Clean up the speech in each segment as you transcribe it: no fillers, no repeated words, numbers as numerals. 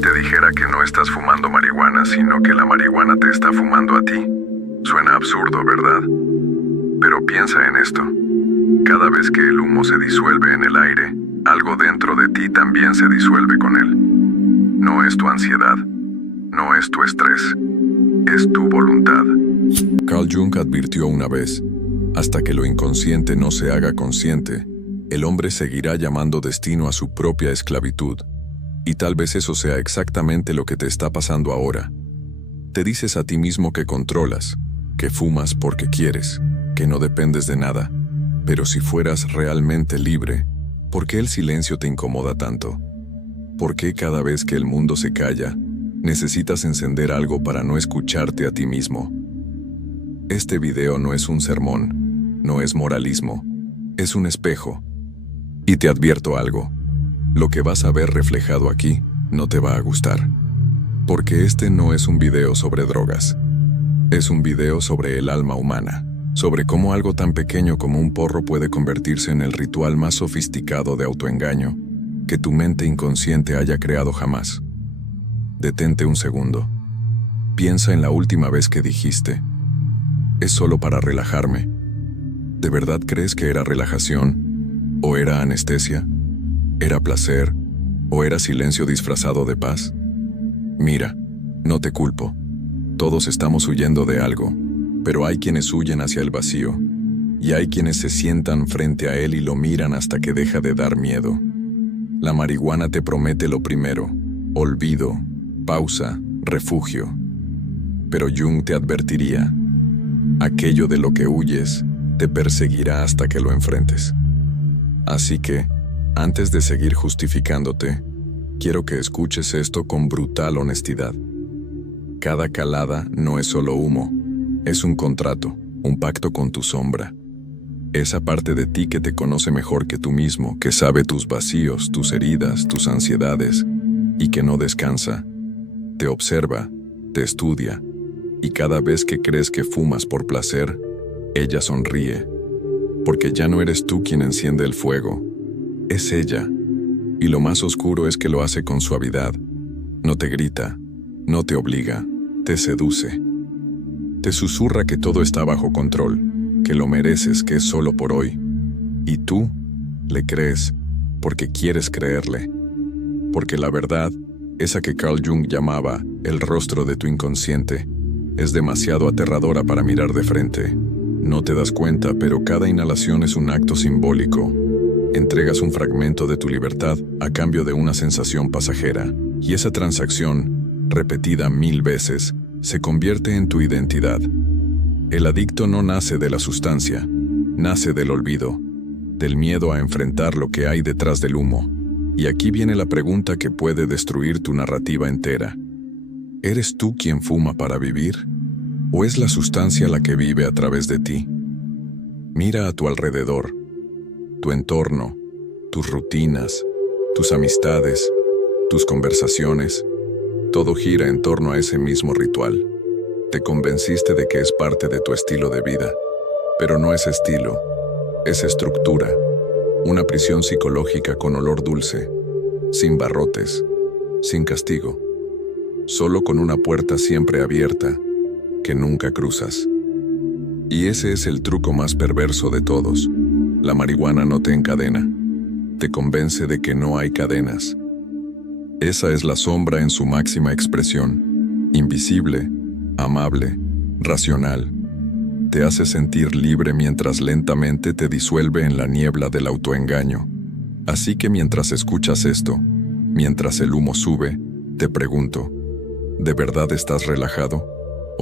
si te dijera que no estás fumando marihuana, sino que la marihuana te está fumando a ti? Suena absurdo, ¿verdad? Pero piensa en esto. Cada vez que el humo se disuelve en el aire, algo dentro de ti también se disuelve con él. No es tu ansiedad, no es tu estrés, es tu voluntad. Carl Jung advirtió una vez: hasta que lo inconsciente no se haga consciente, el hombre seguirá llamando destino a su propia esclavitud. Y tal vez eso sea exactamente lo que te está pasando ahora. Te dices a ti mismo que controlas, que fumas porque quieres, que no dependes de nada. Pero si fueras realmente libre, ¿por qué el silencio te incomoda tanto? ¿Por qué cada vez que el mundo se calla, necesitas encender algo para no escucharte a ti mismo? Este video no es un sermón, no es moralismo, es un espejo. Y te advierto algo: lo que vas a ver reflejado aquí no te va a gustar. Porque este no es un video sobre drogas. Es un video sobre el alma humana, sobre cómo algo tan pequeño como un porro puede convertirse en el ritual más sofisticado de autoengaño que tu mente inconsciente haya creado jamás. Detente un segundo. Piensa en la última vez que dijiste: es solo para relajarme. ¿De verdad crees que era relajación? ¿O era anestesia? ¿Era placer? ¿O era silencio disfrazado de paz? Mira, no te culpo. Todos estamos huyendo de algo, pero hay quienes huyen hacia el vacío, y hay quienes se sientan frente a él y lo miran hasta que deja de dar miedo. La marihuana te promete lo primero: olvido, pausa, refugio. Pero Jung te advertiría: aquello de lo que huyes te perseguirá hasta que lo enfrentes. Así que, antes de seguir justificándote, quiero que escuches esto con brutal honestidad. Cada calada no es solo humo, es un contrato, un pacto con tu sombra. Esa parte de ti que te conoce mejor que tú mismo, que sabe tus vacíos, tus heridas, tus ansiedades, y que no descansa. Te observa, te estudia, y cada vez que crees que fumas por placer, ella sonríe. Porque ya no eres tú quien enciende el fuego, es ella. Y lo más oscuro es que lo hace con suavidad. No te grita, no te obliga, te seduce. Te susurra que todo está bajo control, que lo mereces, que es solo por hoy. Y tú le crees porque quieres creerle. Porque la verdad, esa que Carl Jung llamaba el rostro de tu inconsciente, es demasiado aterradora para mirar de frente. No te das cuenta, pero cada inhalación es un acto simbólico. Entregas un fragmento de tu libertad a cambio de una sensación pasajera, y esa transacción, repetida 1000 veces, se convierte en tu identidad. El adicto no nace de la sustancia, nace del olvido, del miedo a enfrentar lo que hay detrás del humo. Y aquí viene la pregunta que puede destruir tu narrativa entera. ¿Eres tú quien fuma para vivir? ¿O es la sustancia la que vive a través de ti? Mira a tu alrededor, tu entorno, tus rutinas, tus amistades, tus conversaciones. Todo gira en torno a ese mismo ritual. Te convenciste de que es parte de tu estilo de vida, pero no es estilo, es estructura, una prisión psicológica con olor dulce, sin barrotes, sin castigo, solo con una puerta siempre abierta que nunca cruzas. Y ese es el truco más perverso de todos. La marihuana no te encadena, te convence de que no hay cadenas. Esa es la sombra en su máxima expresión, invisible, amable, racional. Te hace sentir libre mientras lentamente te disuelve en la niebla del autoengaño. Así que mientras escuchas esto, mientras el humo sube, te pregunto: ¿de verdad estás relajado?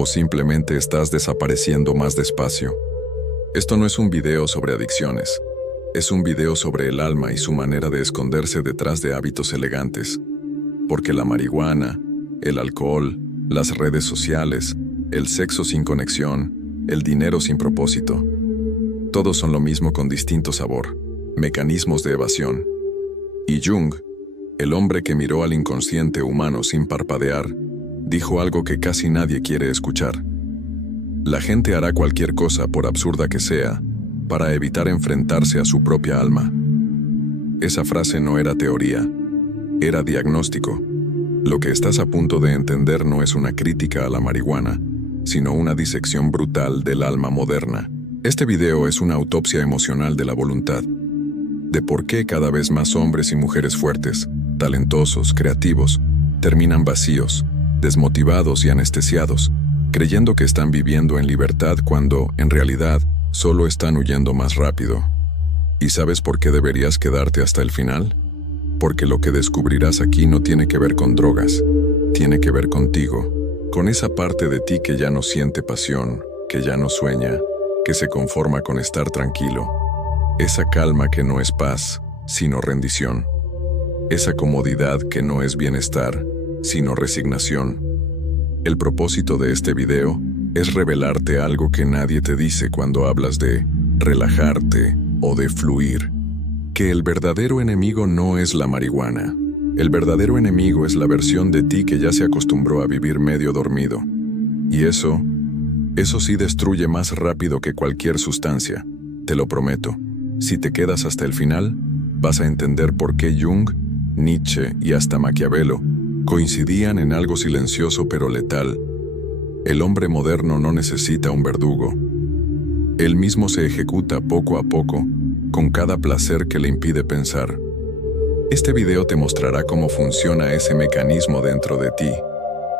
¿O simplemente estás desapareciendo más despacio? Esto no es un video sobre adicciones. Es un video sobre el alma y su manera de esconderse detrás de hábitos elegantes. Porque la marihuana, el alcohol, las redes sociales, el sexo sin conexión, el dinero sin propósito, todos son lo mismo con distinto sabor, mecanismos de evasión. Y Jung, el hombre que miró al inconsciente humano sin parpadear, dijo algo que casi nadie quiere escuchar. La gente hará cualquier cosa, por absurda que sea, para evitar enfrentarse a su propia alma. Esa frase no era teoría, era diagnóstico. Lo que estás a punto de entender no es una crítica a la marihuana, sino una disección brutal del alma moderna. Este video es una autopsia emocional de la voluntad, de por qué cada vez más hombres y mujeres fuertes, talentosos, creativos, terminan vacíos, desmotivados y anestesiados, creyendo que están viviendo en libertad cuando, en realidad, solo están huyendo más rápido. ¿Y sabes por qué deberías quedarte hasta el final? Porque lo que descubrirás aquí no tiene que ver con drogas, tiene que ver contigo, con esa parte de ti que ya no siente pasión, que ya no sueña, que se conforma con estar tranquilo. Esa calma que no es paz, sino rendición. Esa comodidad que no es bienestar, sino resignación. El propósito de este video es revelarte algo que nadie te dice cuando hablas de relajarte o de fluir. Que el verdadero enemigo no es la marihuana. El verdadero enemigo es la versión de ti que ya se acostumbró a vivir medio dormido. Y eso sí destruye más rápido que cualquier sustancia, te lo prometo. Si te quedas hasta el final, vas a entender por qué Jung, Nietzsche y hasta Maquiavelo coincidían en algo silencioso pero letal. El hombre moderno no necesita un verdugo. Él mismo se ejecuta poco a poco, con cada placer que le impide pensar. Este video te mostrará cómo funciona ese mecanismo dentro de ti.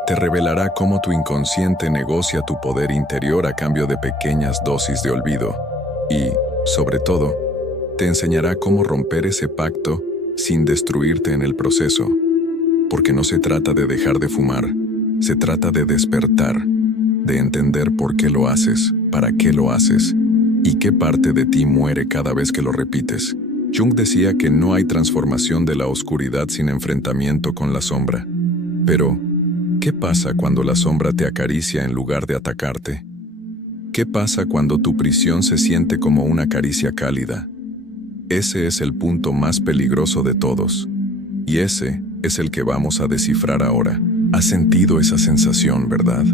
Te revelará cómo tu inconsciente negocia tu poder interior a cambio de pequeñas dosis de olvido. Y, sobre todo, te enseñará cómo romper ese pacto sin destruirte en el proceso. Porque no se trata de dejar de fumar, se trata de despertar, de entender por qué lo haces, para qué lo haces, y qué parte de ti muere cada vez que lo repites. Jung decía que no hay transformación de la oscuridad sin enfrentamiento con la sombra. Pero, ¿qué pasa cuando la sombra te acaricia en lugar de atacarte? ¿Qué pasa cuando tu prisión se siente como una caricia cálida? Ese es el punto más peligroso de todos. Y ese es el que vamos a descifrar ahora. Has sentido esa sensación, ¿verdad?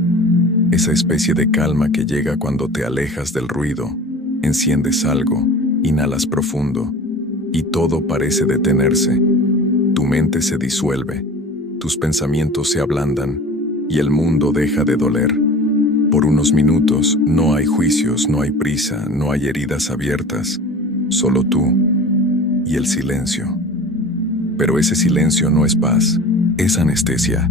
Esa especie de calma que llega cuando te alejas del ruido, enciendes algo, inhalas profundo, y todo parece detenerse. Tu mente se disuelve, tus pensamientos se ablandan, y el mundo deja de doler. Por unos minutos no hay juicios, no hay prisa, no hay heridas abiertas, solo tú y el silencio. Pero ese silencio no es paz, es anestesia.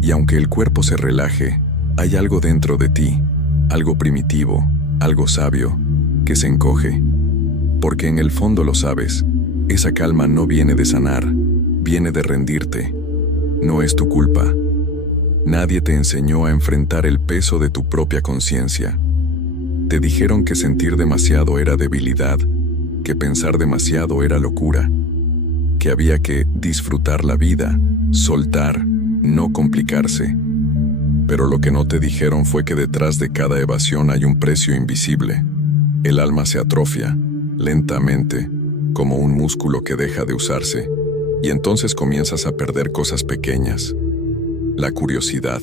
Y aunque el cuerpo se relaje, hay algo dentro de ti, algo primitivo, algo sabio, que se encoge. Porque en el fondo lo sabes, esa calma no viene de sanar, viene de rendirte. No es tu culpa. Nadie te enseñó a enfrentar el peso de tu propia conciencia. Te dijeron que sentir demasiado era debilidad, que pensar demasiado era locura, que había que disfrutar la vida, soltar, no complicarse. Pero lo que no te dijeron fue que detrás de cada evasión hay un precio invisible. El alma se atrofia, lentamente, como un músculo que deja de usarse, y entonces comienzas a perder cosas pequeñas. La curiosidad,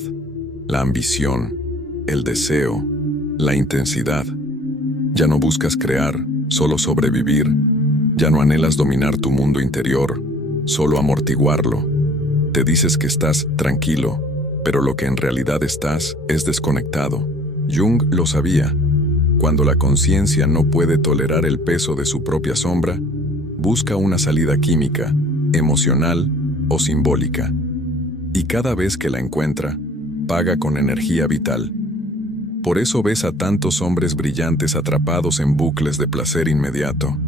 la ambición, el deseo, la intensidad. Ya no buscas crear, solo sobrevivir. Ya no anhelas dominar tu mundo interior, solo amortiguarlo. Te dices que estás tranquilo, pero lo que en realidad estás es desconectado. Jung lo sabía. Cuando la conciencia no puede tolerar el peso de su propia sombra, busca una salida química, emocional o simbólica. Y cada vez que la encuentra, paga con energía vital. Por eso ves a tantos hombres brillantes atrapados en bucles de placer inmediato.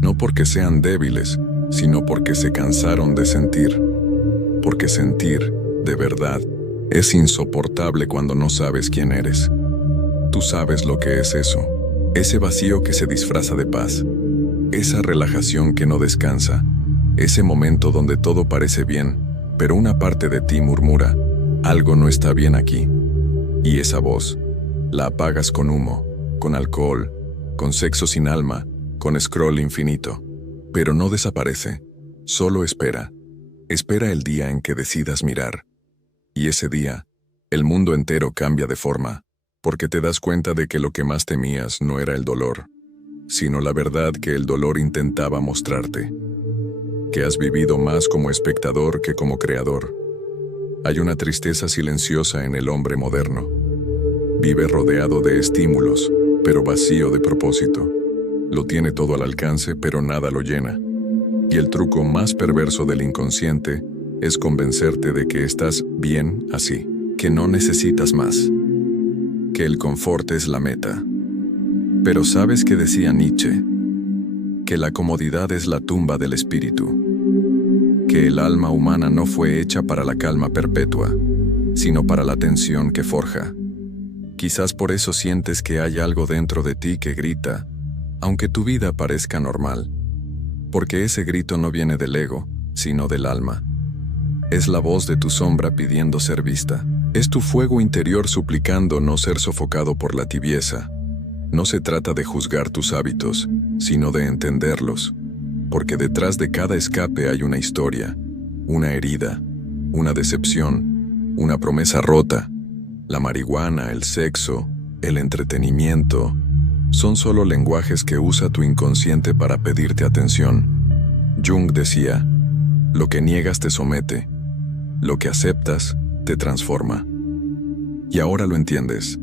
No porque sean débiles, sino porque se cansaron de sentir. Porque sentir, de verdad, es insoportable cuando no sabes quién eres. Tú sabes lo que es eso. Ese vacío que se disfraza de paz. Esa relajación que no descansa. Ese momento donde todo parece bien, pero una parte de ti murmura, algo no está bien aquí. Y esa voz, la apagas con humo, con alcohol, con sexo sin alma, con scroll infinito. Pero no desaparece, solo espera. Espera el día en que decidas mirar. Y ese día, el mundo entero cambia de forma, porque te das cuenta de que lo que más temías no era el dolor, sino la verdad que el dolor intentaba mostrarte. Que has vivido más como espectador que como creador, Hay una tristeza silenciosa en el hombre moderno. Vive rodeado de estímulos, pero vacío de propósito. Lo tiene todo al alcance, pero nada lo llena. Y el truco más perverso del inconsciente es convencerte de que estás bien así, que no necesitas más, que el confort es la meta. Pero ¿sabes qué decía Nietzsche? Que la comodidad es la tumba del espíritu, que el alma humana no fue hecha para la calma perpetua, sino para la tensión que forja. Quizás por eso sientes que hay algo dentro de ti que grita, aunque tu vida parezca normal, porque ese grito no viene del ego, sino del alma. Es la voz de tu sombra pidiendo ser vista. Es tu fuego interior suplicando no ser sofocado por la tibieza. No se trata de juzgar tus hábitos, sino de entenderlos, porque detrás de cada escape hay una historia, una herida, una decepción, una promesa rota. La marihuana, el sexo, el entretenimiento, son solo lenguajes que usa tu inconsciente para pedirte atención. Jung decía, lo que niegas te somete, lo que aceptas te transforma. Y ahora lo entiendes.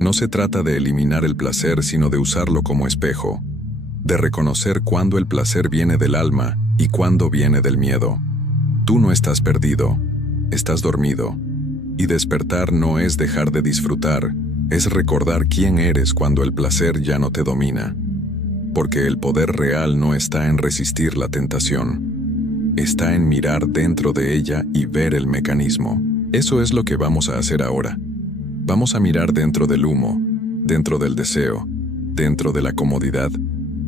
No se trata de eliminar el placer, sino de usarlo como espejo, de reconocer cuándo el placer viene del alma y cuándo viene del miedo. Tú no estás perdido, estás dormido. Y despertar no es dejar de disfrutar, es recordar quién eres cuando el placer ya no te domina. Porque el poder real no está en resistir la tentación, está en mirar dentro de ella y ver el mecanismo. Eso es lo que vamos a hacer ahora. Vamos a mirar dentro del humo, dentro del deseo, dentro de la comodidad,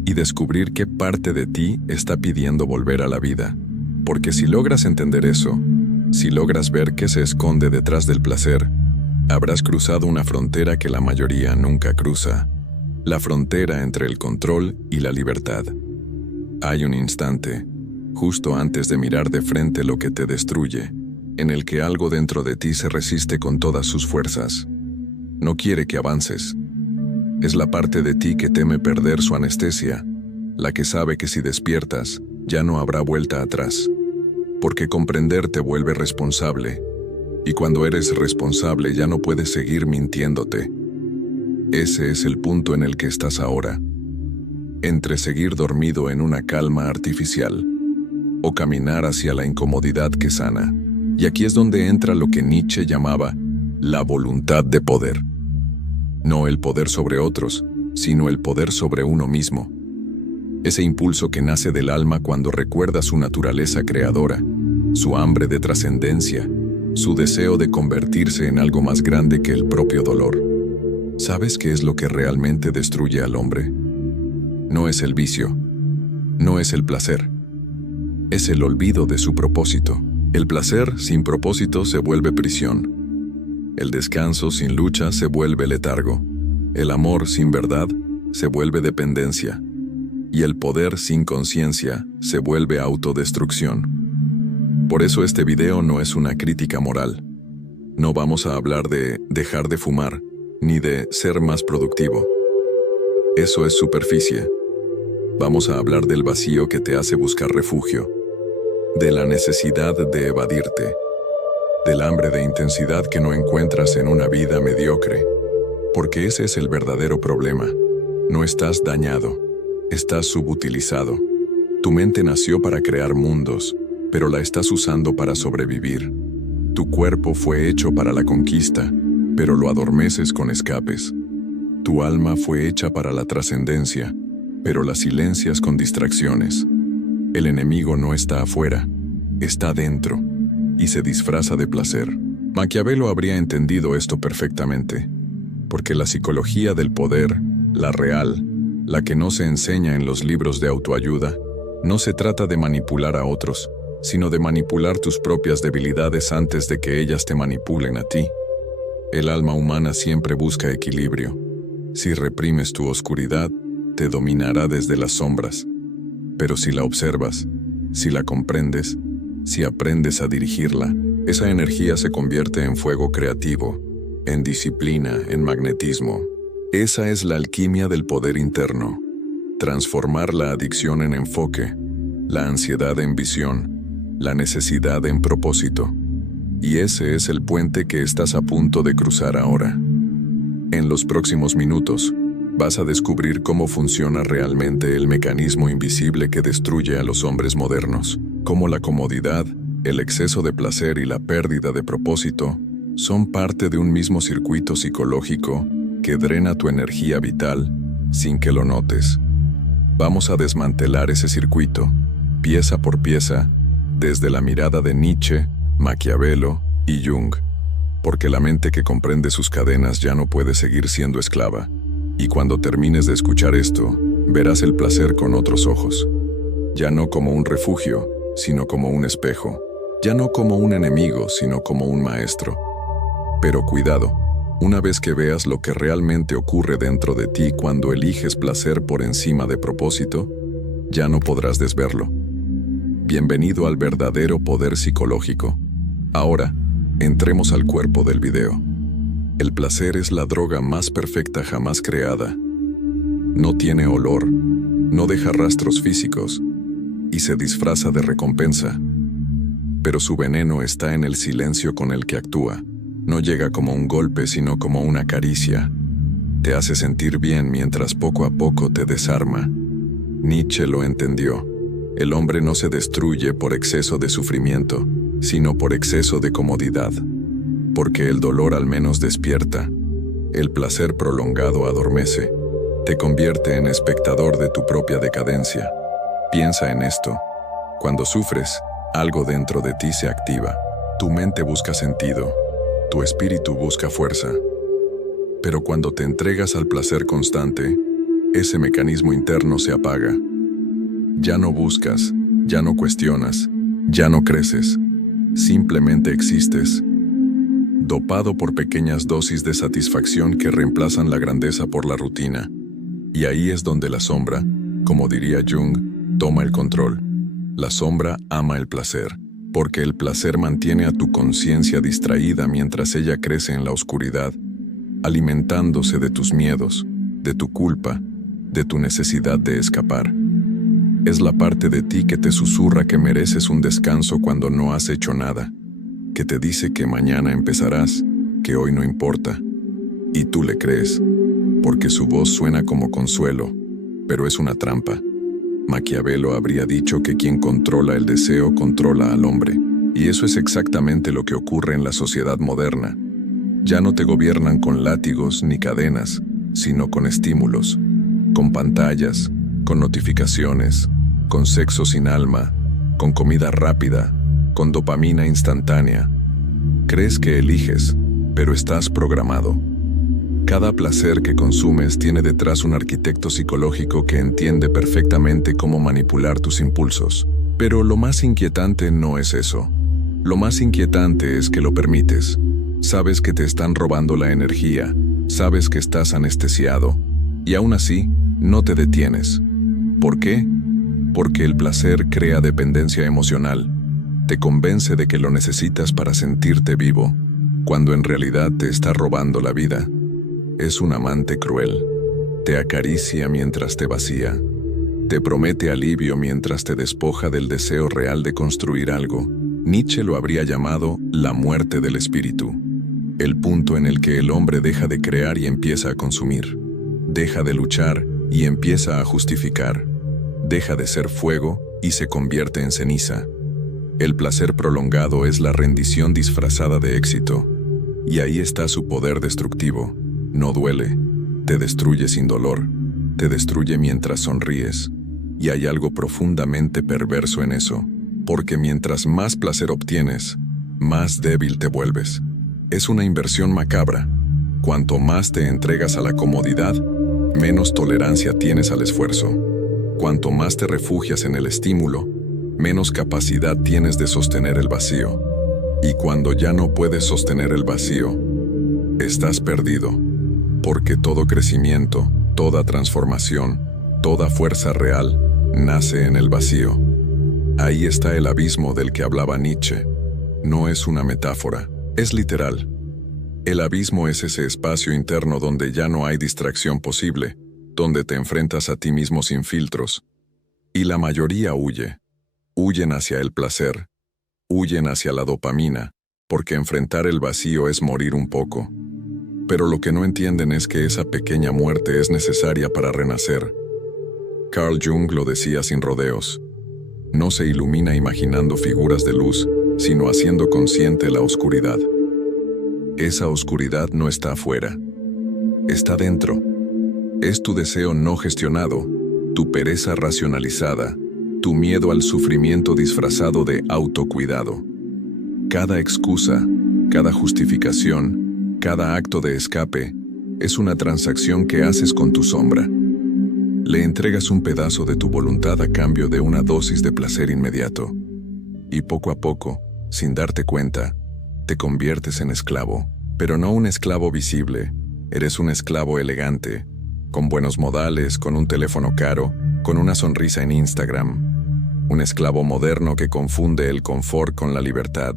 y descubrir qué parte de ti está pidiendo volver a la vida. Porque si logras entender eso, si logras ver qué se esconde detrás del placer, habrás cruzado una frontera que la mayoría nunca cruza, la frontera entre el control y la libertad. Hay un instante, justo antes de mirar de frente lo que te destruye, en el que algo dentro de ti se resiste con todas sus fuerzas. No quiere que avances. Es la parte de ti que teme perder su anestesia, la que sabe que si despiertas, ya no habrá vuelta atrás. Porque comprender te vuelve responsable, y cuando eres responsable ya no puedes seguir mintiéndote. Ese es el punto en el que estás ahora, entre seguir dormido en una calma artificial, o caminar hacia la incomodidad que sana. Y aquí es donde entra lo que Nietzsche llamaba la voluntad de poder. No el poder sobre otros, sino el poder sobre uno mismo. Ese impulso que nace del alma cuando recuerda su naturaleza creadora, su hambre de trascendencia, su deseo de convertirse en algo más grande que el propio dolor. ¿Sabes qué es lo que realmente destruye al hombre? No es el vicio, no es el placer, es el olvido de su propósito. El placer sin propósito se vuelve prisión. El descanso sin lucha se vuelve letargo. El amor sin verdad se vuelve dependencia. Y el poder sin conciencia se vuelve autodestrucción. Por eso este video no es una crítica moral. No vamos a hablar de dejar de fumar, ni de ser más productivo. Eso es superficie. Vamos a hablar del vacío que te hace buscar refugio, de la necesidad de evadirte, del hambre de intensidad que no encuentras en una vida mediocre. Porque ese es el verdadero problema. No estás dañado. Estás subutilizado. Tu mente nació para crear mundos, pero la estás usando para sobrevivir. Tu cuerpo fue hecho para la conquista, pero lo adormeces con escapes. Tu alma fue hecha para la trascendencia, pero la silencias con distracciones. El enemigo no está afuera, está dentro, y se disfraza de placer. Maquiavelo habría entendido esto perfectamente, porque la psicología del poder, la real, la que no se enseña en los libros de autoayuda, no se trata de manipular a otros, sino de manipular tus propias debilidades antes de que ellas te manipulen a ti. El alma humana siempre busca equilibrio. Si reprimes tu oscuridad, te dominará desde las sombras. Pero si la observas, si la comprendes, si aprendes a dirigirla, esa energía se convierte en fuego creativo, en disciplina, en magnetismo. Esa es la alquimia del poder interno. Transformar la adicción en enfoque, la ansiedad en visión, la necesidad en propósito. Y ese es el puente que estás a punto de cruzar ahora. En los próximos minutos, vas a descubrir cómo funciona realmente el mecanismo invisible que destruye a los hombres modernos, cómo la comodidad, el exceso de placer y la pérdida de propósito son parte de un mismo circuito psicológico que drena tu energía vital sin que lo notes. Vamos a desmantelar ese circuito, pieza por pieza, desde la mirada de Nietzsche, Maquiavelo y Jung, porque la mente que comprende sus cadenas ya no puede seguir siendo esclava. Y cuando termines de escuchar esto, verás el placer con otros ojos. Ya no como un refugio, sino como un espejo. Ya no como un enemigo, sino como un maestro. Pero cuidado, una vez que veas lo que realmente ocurre dentro de ti cuando eliges placer por encima de propósito, ya no podrás desverlo. Bienvenido al verdadero poder psicológico. Ahora, entremos al cuerpo del video. El placer es la droga más perfecta jamás creada. No tiene olor, no deja rastros físicos y se disfraza de recompensa. Pero su veneno está en el silencio con el que actúa. No llega como un golpe, sino como una caricia. Te hace sentir bien mientras poco a poco te desarma. Nietzsche lo entendió. El hombre no se destruye por exceso de sufrimiento, sino por exceso de comodidad. Porque el dolor al menos despierta. El placer prolongado adormece. Te convierte en espectador de tu propia decadencia. Piensa en esto. Cuando sufres, algo dentro de ti se activa. Tu mente busca sentido. Tu espíritu busca fuerza. Pero cuando te entregas al placer constante, ese mecanismo interno se apaga. Ya no buscas, ya no cuestionas, ya no creces. Simplemente existes, dopado por pequeñas dosis de satisfacción que reemplazan la grandeza por la rutina. Y ahí es donde la sombra, como diría Jung, toma el control. La sombra ama el placer, porque el placer mantiene a tu conciencia distraída mientras ella crece en la oscuridad, alimentándose de tus miedos, de tu culpa, de tu necesidad de escapar. Es la parte de ti que te susurra que mereces un descanso cuando no has hecho nada, que te dice que mañana empezarás, que hoy no importa. Y tú le crees, porque su voz suena como consuelo, pero es una trampa. Maquiavelo habría dicho que quien controla el deseo controla al hombre, y eso es exactamente lo que ocurre en la sociedad moderna. Ya no te gobiernan con látigos ni cadenas, sino con estímulos, con pantallas, con notificaciones, con sexo sin alma, con comida rápida, con dopamina instantánea. Crees que eliges, pero estás programado. Cada placer que consumes tiene detrás un arquitecto psicológico que entiende perfectamente cómo manipular tus impulsos. Pero lo más inquietante no es eso. Lo más inquietante es que lo permites. Sabes que te están robando la energía, sabes que estás anestesiado, y aún así, no te detienes. ¿Por qué? Porque el placer crea dependencia emocional. Te convence de que lo necesitas para sentirte vivo, cuando en realidad te está robando la vida. Es un amante cruel. Te acaricia mientras te vacía. Te promete alivio mientras te despoja del deseo real de construir algo. Nietzsche lo habría llamado la muerte del espíritu. El punto en el que el hombre deja de crear y empieza a consumir. Deja de luchar y empieza a justificar. Deja de ser fuego y se convierte en ceniza. El placer prolongado es la rendición disfrazada de éxito. Y ahí está su poder destructivo. No duele. Te destruye sin dolor. Te destruye mientras sonríes. Y hay algo profundamente perverso en eso. Porque mientras más placer obtienes, más débil te vuelves. Es una inversión macabra. Cuanto más te entregas a la comodidad, menos tolerancia tienes al esfuerzo. Cuanto más te refugias en el estímulo, menos capacidad tienes de sostener el vacío. Y cuando ya no puedes sostener el vacío, estás perdido. Porque todo crecimiento, toda transformación, toda fuerza real, nace en el vacío. Ahí está el abismo del que hablaba Nietzsche. No es una metáfora, es literal. El abismo es ese espacio interno donde ya no hay distracción posible, donde te enfrentas a ti mismo sin filtros. Y la mayoría huye. Huyen hacia el placer, huyen hacia la dopamina, porque enfrentar el vacío es morir un poco. Pero lo que no entienden es que esa pequeña muerte es necesaria para renacer. Carl Jung lo decía sin rodeos. No se ilumina imaginando figuras de luz, sino haciendo consciente la oscuridad. Esa oscuridad no está afuera, está dentro. Es tu deseo no gestionado, tu pereza racionalizada, tu miedo al sufrimiento disfrazado de autocuidado. Cada excusa, cada justificación, cada acto de escape es una transacción que haces con tu sombra. Le entregas un pedazo de tu voluntad a cambio de una dosis de placer inmediato. Y poco a poco, sin darte cuenta, te conviertes en esclavo. Pero no un esclavo visible, eres un esclavo elegante, con buenos modales, con un teléfono caro, con una sonrisa en Instagram. Un esclavo moderno que confunde el confort con la libertad,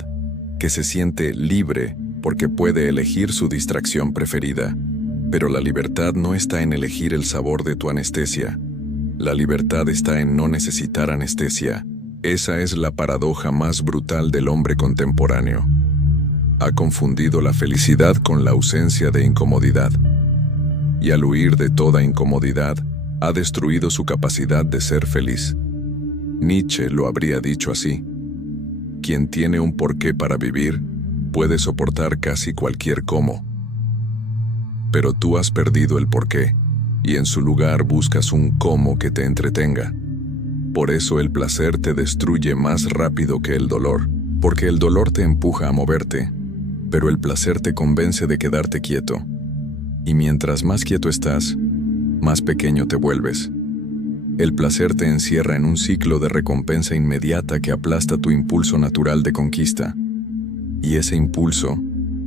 que se siente libre porque puede elegir su distracción preferida. Pero la libertad no está en elegir el sabor de tu anestesia. La libertad está en no necesitar anestesia. Esa es la paradoja más brutal del hombre contemporáneo. Ha confundido la felicidad con la ausencia de incomodidad. Y al huir de toda incomodidad, ha destruido su capacidad de ser feliz. Nietzsche lo habría dicho así. Quien tiene un porqué para vivir, puede soportar casi cualquier cómo. Pero tú has perdido el porqué, y en su lugar buscas un cómo que te entretenga. Por eso el placer te destruye más rápido que el dolor, porque el dolor te empuja a moverte, pero el placer te convence de quedarte quieto. Y mientras más quieto estás, más pequeño te vuelves. El placer te encierra en un ciclo de recompensa inmediata que aplasta tu impulso natural de conquista. Y ese impulso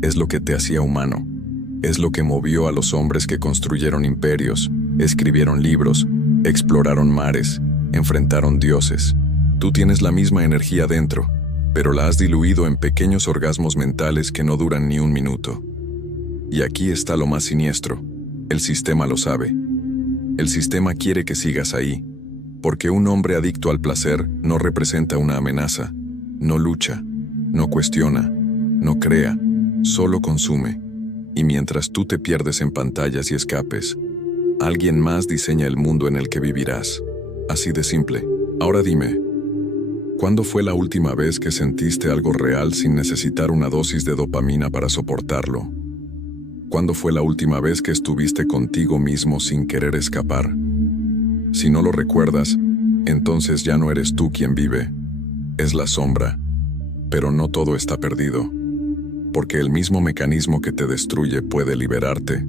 es lo que te hacía humano. Es lo que movió a los hombres que construyeron imperios, escribieron libros, exploraron mares, enfrentaron dioses. Tú tienes la misma energía dentro, pero la has diluido en pequeños orgasmos mentales que no duran ni un minuto. Y aquí está lo más siniestro. El sistema lo sabe. El sistema quiere que sigas ahí, porque un hombre adicto al placer no representa una amenaza, no lucha, no cuestiona, no crea, solo consume. Y mientras tú te pierdes en pantallas y escapes, alguien más diseña el mundo en el que vivirás. Así de simple. Ahora dime, ¿cuándo fue la última vez que sentiste algo real sin necesitar una dosis de dopamina para soportarlo? ¿Cuándo fue la última vez que estuviste contigo mismo sin querer escapar? Si no lo recuerdas, entonces ya no eres tú quien vive, es la sombra. Pero no todo está perdido, porque el mismo mecanismo que te destruye puede liberarte,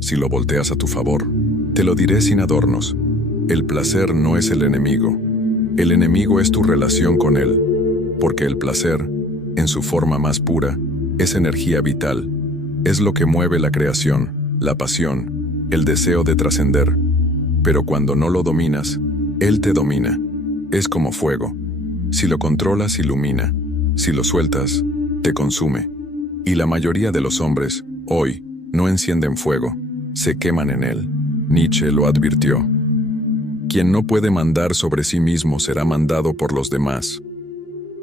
si lo volteas a tu favor. Te lo diré sin adornos. El placer no es el enemigo. El enemigo es tu relación con él, porque el placer, en su forma más pura, es energía vital. Es lo que mueve la creación, la pasión, el deseo de trascender. Pero cuando no lo dominas, él te domina. Es como fuego. Si lo controlas, ilumina. Si lo sueltas, te consume. Y la mayoría de los hombres, hoy, no encienden fuego, se queman en él. Nietzsche lo advirtió. Quien no puede mandar sobre sí mismo será mandado por los demás.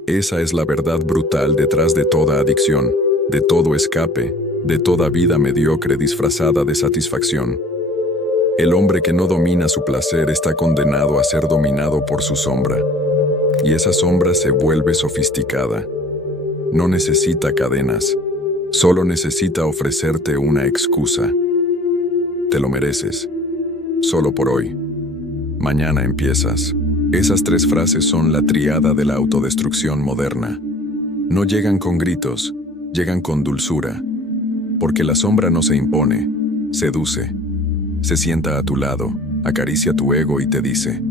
Esa es la verdad brutal detrás de toda adicción, de todo escape, de toda vida mediocre disfrazada de satisfacción. El hombre que no domina su placer está condenado a ser dominado por su sombra. Y esa sombra se vuelve sofisticada. No necesita cadenas, solo necesita ofrecerte una excusa. Te lo mereces, solo por hoy. Mañana empiezas. Esas 3 frases son la tríada de la autodestrucción moderna. No llegan con gritos, llegan con dulzura. Porque la sombra no se impone, seduce. Se sienta a tu lado, acaricia tu ego y te dice: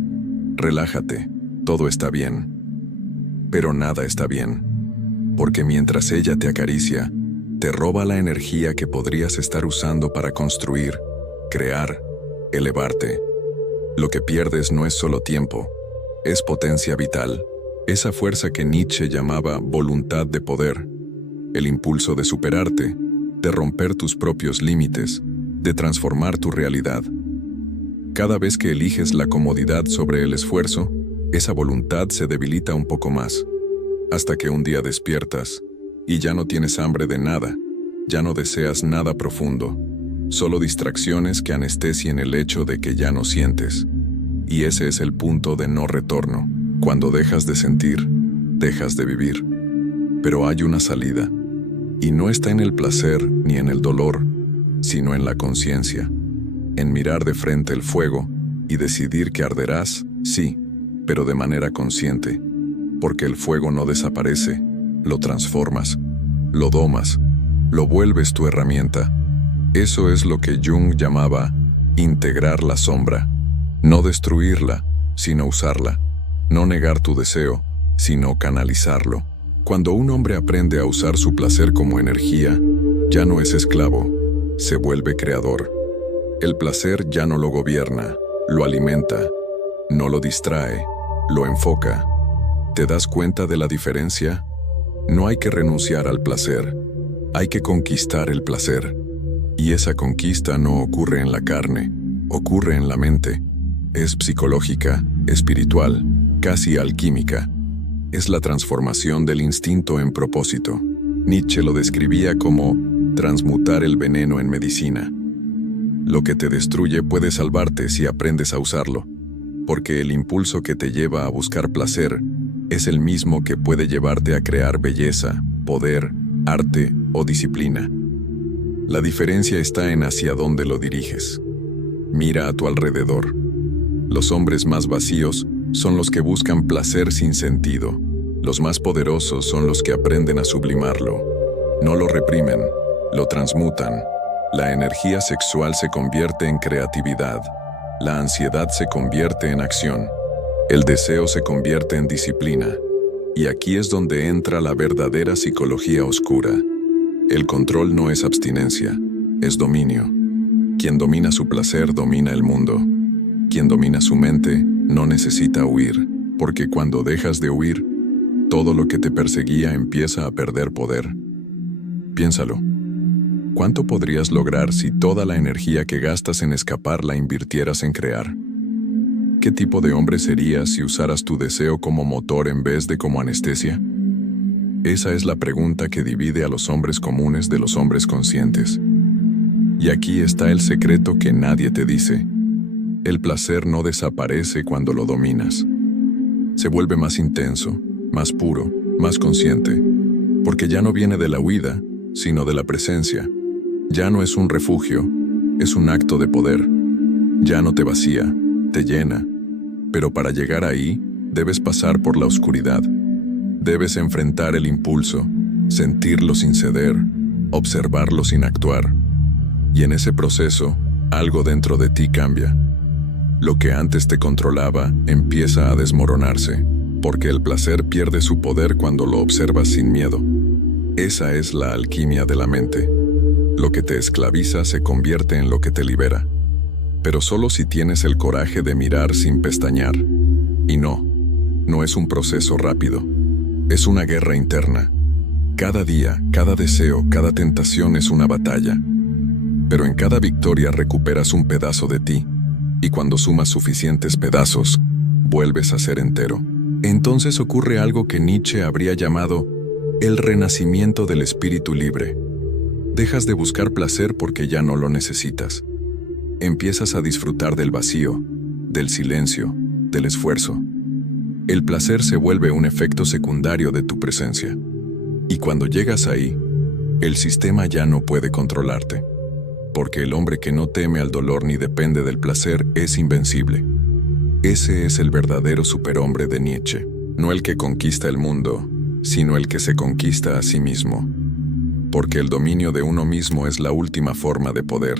relájate, todo está bien. Pero nada está bien. Porque mientras ella te acaricia, te roba la energía que podrías estar usando para construir, crear, elevarte. Lo que pierdes no es solo tiempo, es potencia vital, esa fuerza que Nietzsche llamaba voluntad de poder, el impulso de superarte, de romper tus propios límites, de transformar tu realidad. Cada vez que eliges la comodidad sobre el esfuerzo, esa voluntad se debilita un poco más, hasta que un día despiertas y ya no tienes hambre de nada, ya no deseas nada profundo, solo distracciones que anestesien el hecho de que ya no sientes. Y ese es el punto de no retorno. Cuando dejas de sentir, dejas de vivir. Pero hay una salida, y no está en el placer ni en el dolor, sino en la conciencia, en mirar de frente el fuego y decidir que arderás, sí, pero de manera consciente, porque el fuego no desaparece, lo transformas, lo domas, lo vuelves tu herramienta. Eso es lo que Jung llamaba integrar la sombra, no destruirla, sino usarla, no negar tu deseo, sino canalizarlo. Cuando un hombre aprende a usar su placer como energía, ya no es esclavo, se vuelve creador. El placer ya no lo gobierna, lo alimenta, no lo distrae, lo enfoca. ¿Te das cuenta de la diferencia? No hay que renunciar al placer, hay que conquistar el placer. Y esa conquista no ocurre en la carne, ocurre en la mente. Es psicológica, espiritual, casi alquímica. Es la transformación del instinto en propósito. Nietzsche lo describía como transmutar el veneno en medicina. Lo que te destruye puede salvarte si aprendes a usarlo, porque el impulso que te lleva a buscar placer es el mismo que puede llevarte a crear belleza, poder, arte o disciplina. La diferencia está en hacia dónde lo diriges. Mira a tu alrededor. Los hombres más vacíos son los que buscan placer sin sentido. Los más poderosos son los que aprenden a sublimarlo. No lo reprimen, lo transmutan. La energía sexual se convierte en creatividad. La ansiedad se convierte en acción. El deseo se convierte en disciplina. Y aquí es donde entra la verdadera psicología oscura. El control no es abstinencia, es dominio. Quien domina su placer domina el mundo. Quien domina su mente no necesita huir, porque cuando dejas de huir, todo lo que te perseguía empieza a perder poder. Piénsalo. ¿Cuánto podrías lograr si toda la energía que gastas en escapar la invirtieras en crear? ¿Qué tipo de hombre serías si usaras tu deseo como motor en vez de como anestesia? Esa es la pregunta que divide a los hombres comunes de los hombres conscientes. Y aquí está el secreto que nadie te dice. El placer no desaparece cuando lo dominas. Se vuelve más intenso, más puro, más consciente, porque ya no viene de la huida, sino de la presencia. Ya no es un refugio, es un acto de poder. Ya no te vacía, te llena. Pero para llegar ahí, debes pasar por la oscuridad. Debes enfrentar el impulso, sentirlo sin ceder, observarlo sin actuar. Y en ese proceso, algo dentro de ti cambia. Lo que antes te controlaba empieza a desmoronarse, porque el placer pierde su poder cuando lo observas sin miedo. Esa es la alquimia de la mente. Lo que te esclaviza se convierte en lo que te libera. Pero solo si tienes el coraje de mirar sin pestañear. Y no es un proceso rápido. Es una guerra interna. Cada día, cada deseo, cada tentación es una batalla. Pero en cada victoria recuperas un pedazo de ti. Y cuando sumas suficientes pedazos, vuelves a ser entero. Entonces ocurre algo que Nietzsche habría llamado el renacimiento del espíritu libre. Dejas de buscar placer porque ya no lo necesitas. Empiezas a disfrutar del vacío, del silencio, del esfuerzo. El placer se vuelve un efecto secundario de tu presencia. Y cuando llegas ahí, el sistema ya no puede controlarte. Porque el hombre que no teme al dolor ni depende del placer es invencible. Ese es el verdadero superhombre de Nietzsche. No el que conquista el mundo, sino el que se conquista a sí mismo. Porque el dominio de uno mismo es la última forma de poder.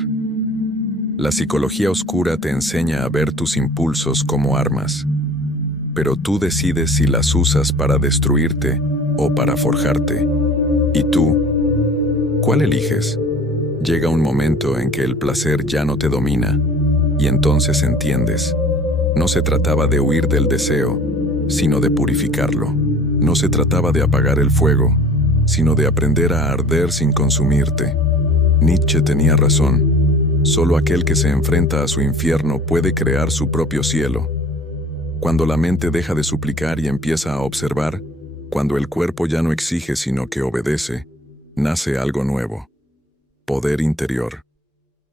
La psicología oscura te enseña a ver tus impulsos como armas. Pero tú decides si las usas para destruirte o para forjarte. ¿Y tú? ¿Cuál eliges? Llega un momento en que el placer ya no te domina, y entonces entiendes. No se trataba de huir del deseo, sino de purificarlo. No se trataba de apagar el fuego, sino de aprender a arder sin consumirte. Nietzsche tenía razón. Solo aquel que se enfrenta a su infierno puede crear su propio cielo. Cuando la mente deja de suplicar y empieza a observar, Cuando el cuerpo ya no exige sino que obedece, nace algo nuevo. Poder interior.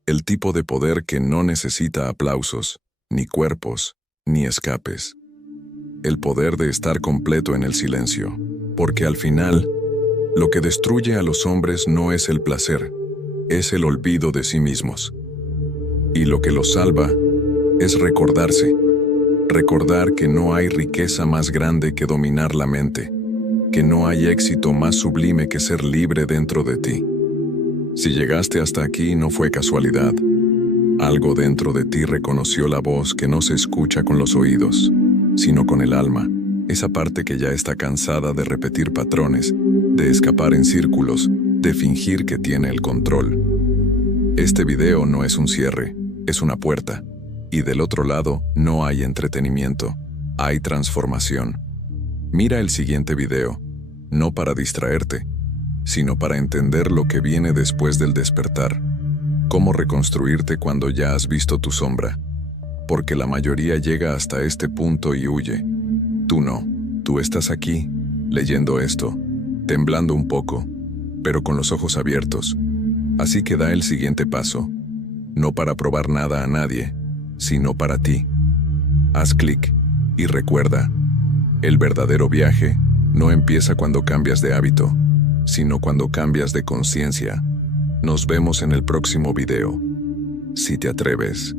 El tipo de poder que no necesita aplausos, ni cuerpos, ni escapes. El poder de estar completo en el silencio. Porque al final, lo que destruye a los hombres no es el placer, es el olvido de sí mismos. Y lo que los salva es recordarse. Recordar que no hay riqueza más grande que dominar la mente, que no hay éxito más sublime que ser libre dentro de ti. Si llegaste hasta aquí no fue casualidad. Algo dentro de ti reconoció la voz que no se escucha con los oídos, sino con el alma, esa parte que ya está cansada de repetir patrones, de escapar en círculos, de fingir que tiene el control. Este video no es un cierre, es una puerta. Y del otro lado no hay entretenimiento, hay transformación. Mira el siguiente video, no para distraerte, sino para entender lo que viene después del despertar. Cómo reconstruirte cuando ya has visto tu sombra. Porque la mayoría llega hasta este punto y huye. Tú no, tú estás aquí, leyendo esto, temblando un poco, pero con los ojos abiertos. Así que da el siguiente paso, no para probar nada a nadie, sino para ti. Haz clic y recuerda, el verdadero viaje no empieza cuando cambias de hábito, sino cuando cambias de conciencia. Nos vemos en el próximo video. Si te atreves.